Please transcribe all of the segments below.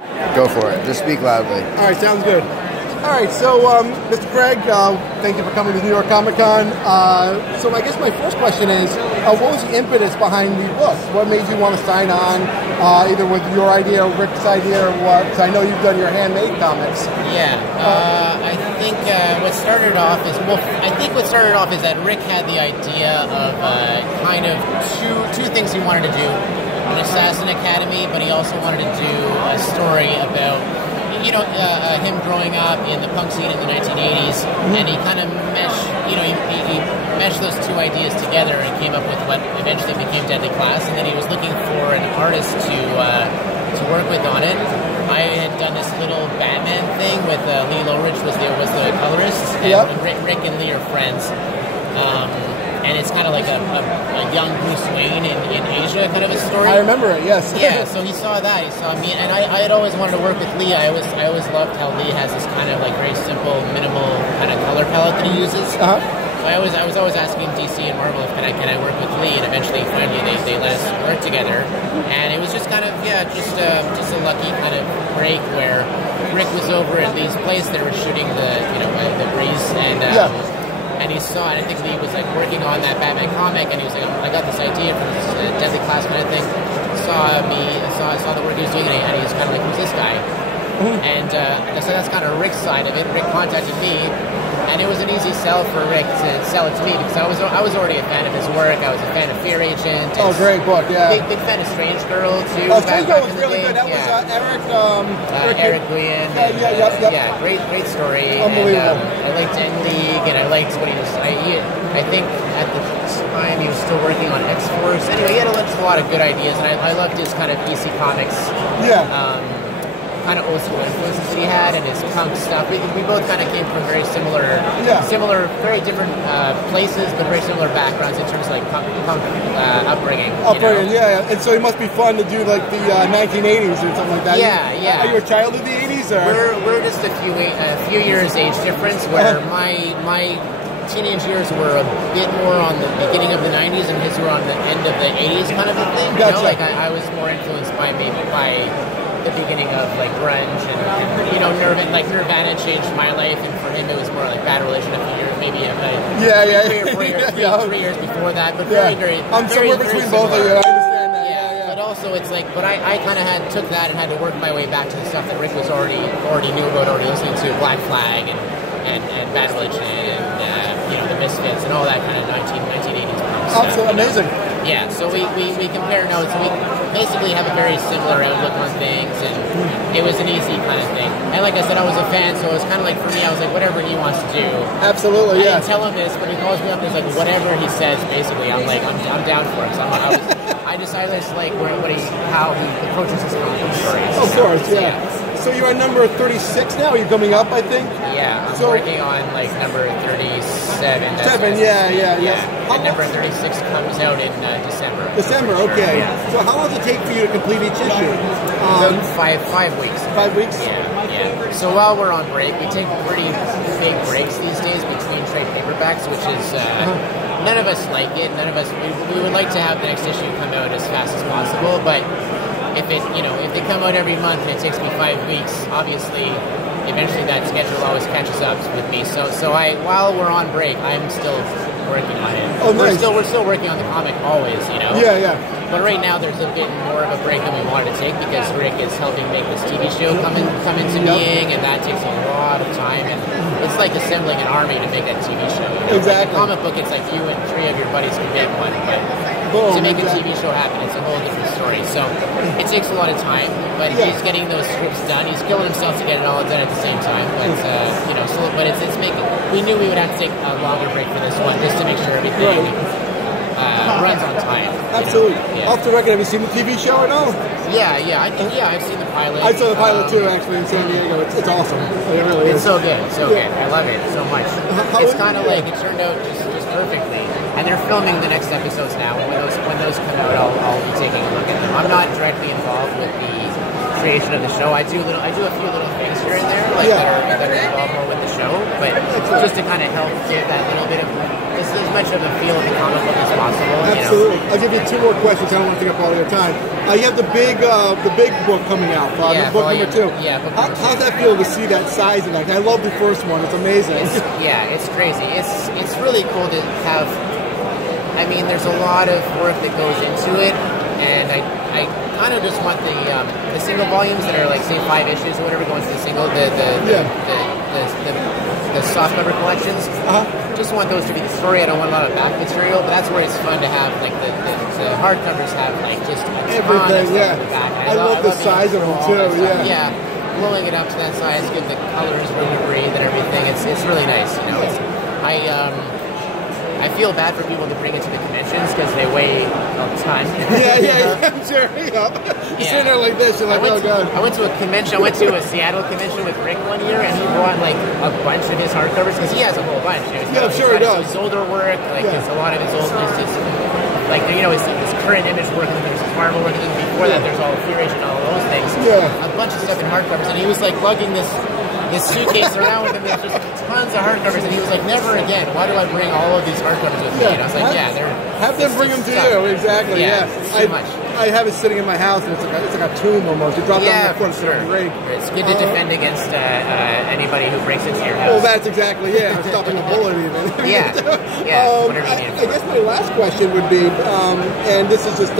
Go for it. Just speak loudly. All right, sounds good. All right, so Mr. Craig, thank you for coming to New York Comic Con. So I guess my first question is, what was the impetus behind the book? What made you want to sign on, either with your idea or Rick's idea, or what? Because I know you've done your handmade comics. Yeah, I think what started off is that Rick had the idea of kind of two things he wanted to do: an Assassin Academy, but he also wanted to do a story about him growing up in the punk scene in the 1980s, and he kind of he meshed those two ideas together and came up with what eventually became Deadly Class. And then he was looking for an artist to work with on it. I had done this little Batman thing with Lee Lowridge was the colorist, and Rick and Lee are friends. And it's kind of like a young Bruce Wayne in Asia kind of a story. I remember it, yes. Yeah, so he saw that. He saw me, and I had always wanted to work with Lee. I always loved how Lee has this kind of like very simple, minimal kind of color palette that he uses. Uh-huh. So I was always asking DC and Marvel if can I work with Lee, and eventually, finally, they let us work together. And it was just kind of just a lucky kind of break where Rick was over at Lee's place. They were shooting the Breeze, and he saw it. I think Lee was like working on that Batman comic, and he was like, I got this idea for this Deadly Class kind of thing. Saw the work he was doing, and he was kind of like, who's this guy? And so that's kind of Rick's side of it. Rick contacted me, and it was an easy sell for Rick to sell it to me because I was already a fan of his work. I was a fan of Fear Agent. Oh, great book, yeah. Big fan of Strange Girl too. Oh, Strange Girl was really good. That was Eric Guillen. Yeah, great story. Unbelievable. And, I liked N League, and I liked what he was. I think at the time he was still working on X-Force. Anyway, he had a lot of good ideas, and I loved his kind of EC Comics. Yeah. Kind of old school influences that he had, and his punk stuff. We both kind of came from very similar, very different places, but very similar backgrounds in terms of like punk upbringing. Yeah. And so it must be fun to do like the 1980s or something like that. Yeah. Are you a child of the 80s? Or? We're just a few years age difference. Where my teenage years were a bit more on the beginning of the 90s, and his were on the end of the 80s, kind of a thing. Gotcha. Like I was more influenced by the beginning of like grunge and Nirvana changed my life, and for him it was more like Bad Religion a few years, maybe 3 or 4 years, 3 years before that, but very I'm somewhere between both of you. I understand that. Yeah. But also it's like, but I kind of took that and had to work my way back to the stuff that Rick was already knew about, already listening to, Black Flag and Bad Religion and the Misfits and all that kind of 1980s punk stuff. Amazing. Yeah, so we compare notes. We basically have a very similar outlook on things, and it was an easy kind of thing. And like I said, I was a fan, so it was kind of like, for me, I was like, whatever he wants to do. Absolutely, I didn't tell him this, but he calls me up and he's like, whatever he says, basically, I'm like, I'm down for it. So I decided just like how he approaches his comic stories. Of course, yeah. So you're on number 36 now? You're coming up, I think? Yeah, I'm working on like number 37. Yeah. And number 36 comes out in December. Okay. Yeah. So how long does it take for you to complete each issue? About 5 weeks. 5 weeks? Yeah. So while we're on break, we take pretty big breaks these days between trade paperbacks, which is none of us like it. None of us. We would like to have the next issue come out as fast as possible, but if they come out every month and it takes me 5 weeks, obviously, eventually that schedule always catches up with me. So while we're on break, I'm still working on it. Oh, nice. We're still working on the comic always, Yeah. But right now there's a bit more of a break than we wanted to take because Rick is helping make this TV show come into being, and that takes a lot of time. And it's like assembling an army to make that TV show. Exactly. Like a comic book, it's like you and 3 of your buddies can make one, but to make a TV show happen, it's a whole different story. So it takes a lot of time, but he's getting those scripts done. He's killing himself to get it all done at the same time. But it's making. We knew we would have to take a longer break for this one just to make sure everything runs on time. Absolutely. Off the record, have you seen the TV show or no? Yeah. I've seen the pilot. I saw the pilot too, actually, in San Diego. It's awesome. It really is. It's so good. I love it so much. It's kind of like it turned out just perfectly. And they're filming the next episodes now. And when those come out, I'll be taking a look at them. I'm not directly involved with the creation of the show. I do a few little things here and there, like that are involved more with the show, but just to kind of help give that little bit of as much of a feel of the comic book as possible. Absolutely. I'll give you 2 more questions. I don't want to take up all your time. You have the big book coming out, book number 2. Yeah. How's that feel to see that size of that? I love the first one. It's amazing. It's crazy. It's really cool to have. I mean, there's a lot of work that goes into it, and I kind of just want the single volumes that are like say 5 issues or whatever going to the single the soft cover collections. Just want those to be the story. I don't want a lot of back material, but that's where it's fun to have like the hardcovers have like just everything. Yeah, I love the size of them too. Yeah, blowing it up to that size, give the colors room to breathe and everything. It's really nice. I feel bad for people to bring it to the conventions because they weigh a ton. Yeah, I'm sure. You're sitting there like this, you're like, oh god. I went to a convention. I went to a Seattle convention with Rick one year, and he brought like a bunch of his hardcovers because he has a whole bunch. I'm sure he does. His older work, like it's a lot of his old, his current image work, and there's his Marvel work, and before that, there's all Fear Age and all of those things. A bunch of stuff in hardcovers, and he was like lugging this suitcase around with him. There's just tons of hardcovers, and he was like, "Never again. Why do I bring all of these hardcovers with me?" And I was like, have them bring them to you. Exactly. Too much. I have it sitting in my house, and it's like a tomb almost. You drop it on the front, sure. It's great. It's good to defend against anybody who breaks into your house. Well, that's exactly stopping a bullet even. Whatever you need. I guess my last question would be, and this is just,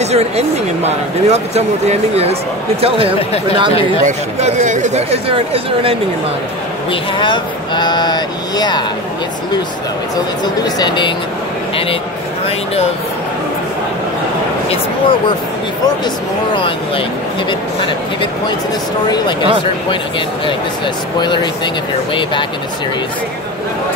is there an ending in mind? And you don't have to tell me what the ending is. You tell him, but not me. Is there an ending in mind? We have, it's loose though. It's a loose ending, and it kind of. It's more we focus more on like pivot points in the story. Like at a certain point, again, like this is a spoilery thing. If you're way back in the series,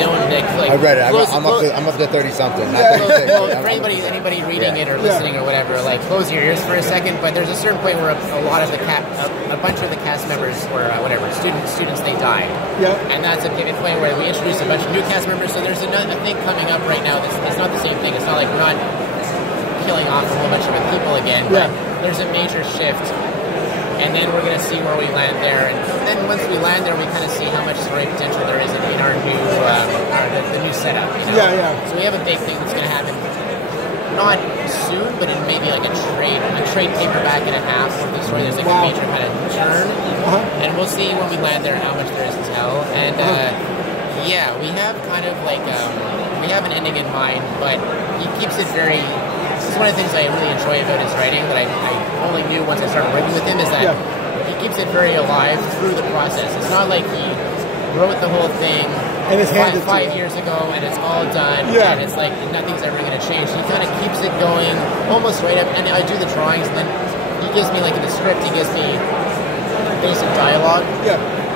don't like. I read it. I'm up to 30 something. For anybody reading it or listening or whatever, like close your ears for a second. But there's a certain point where a lot of a bunch of the cast members or students they die. And that's a pivot point where we introduce a bunch of new cast members. So there's another thing coming up right now. It's not the same thing. It's not like we're not killing off a whole bunch of people again, but there's a major shift, and then we're going to see where we land there, and then once we land there, we kind of see how much story potential there is in our new the new setup. So we have a big thing that's going to happen, not soon, but in maybe like a trade paperback and a half of the story. There's like a major kind of turn, and we'll see when we land there how much there is to tell, and we have kind of like we have an ending in mind, but he keeps it very. This is one of the things I really enjoy about his writing that I only knew once I started working with him is that he keeps it very alive through the process. It's not like he wrote the whole thing and it's 5 years ago and it's all done and it's like nothing's ever going to change. He kind of keeps it going almost right up, and I do the drawings, and then he gives me, like in the script, he gives me basic dialogue.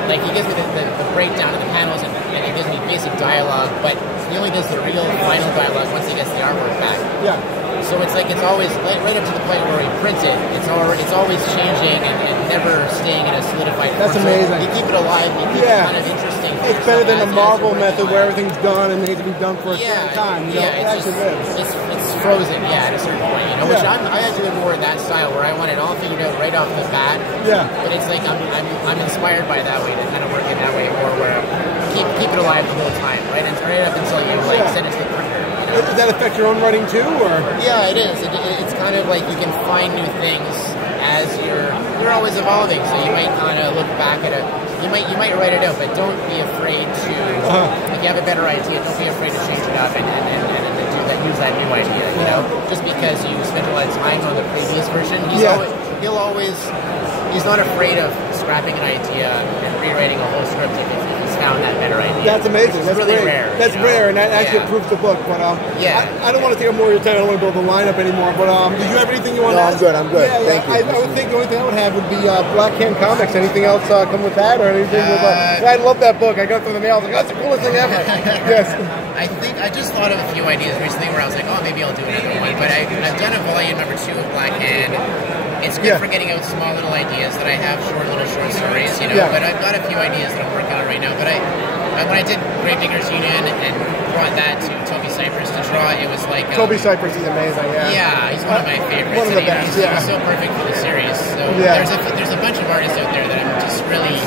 Like he gives me the breakdown of the panels and he gives me basic dialogue, but he only does the real final dialogue once he gets the artwork back. So it's like it's always right up to the point where we print it. It's always changing and never staying in a solidified form. That's amazing. You keep it alive. You keep it kind of interesting. It's better than the Marvel method where everything's done and needs to be done for a certain time. It's frozen. At a certain point. Which I do it more in that style where I want it all figured out right off the bat. But it's like I'm inspired by that way to kind of work it that way more where keep it alive the whole time, right up until you send it to the printer. Does that affect your own writing too, or? Yeah, it is. It's kind of like you can find new things as you're always evolving. So you might kind of look back at it. You might write it out, but don't be afraid to. If you have a better idea, don't be afraid to change it up and use that new idea. Just because you spent a lot of time on the previous version, he's not afraid of scrapping an idea and rewriting a whole script if he's found that better idea. That's amazing. That's really great. Rare. That's rare, and that actually improves the book. But I don't want to take up more of your time. I don't want to build the lineup anymore. But did you have anything you want to add? I'm good. Thank you. I would think the only thing I would have would be Black Hand Comics. Anything else come with that, or anything? I love that book. I got it through the mail. I was like, that's the coolest thing ever. Yes. I think I just thought of a few ideas recently where I was like, oh, maybe I'll do another one. But I've done a volume number 2 of Black Hand. It's good for getting out small little ideas that I have, short stories, But I've got a few ideas that I'm working on right now. But when I did Gravediggers Union and brought that to Toby Cypress to draw, it was like Toby Cypress is amazing. Yeah, he's one of my favorites. One of the best. He's so perfect for the series. So there's a bunch of artists out there that I'm just really.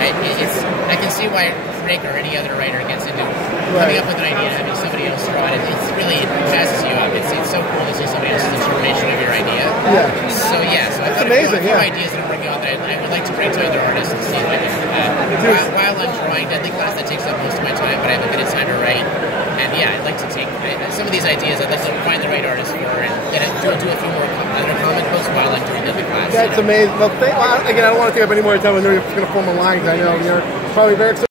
I can see why Rick or any other writer gets into coming up with an idea and having somebody else draw it. It's really jazzes you up. It's so cool to see somebody else's interpretation of your idea. Yeah. So I've got amazing. a few ideas that I'm working on that I would like to bring to other artists and see if I can. While I'm drawing Deadly Class, that takes up most of my time, but I have a bit of time to write. And I'd like to take some of these ideas. I'd like to find the right artist for and do a few more other comic books while I'm doing Deadly Class. That's amazing. Well, again, I don't want to take up any more time. I know you're going to form a line because I know you're probably very excited.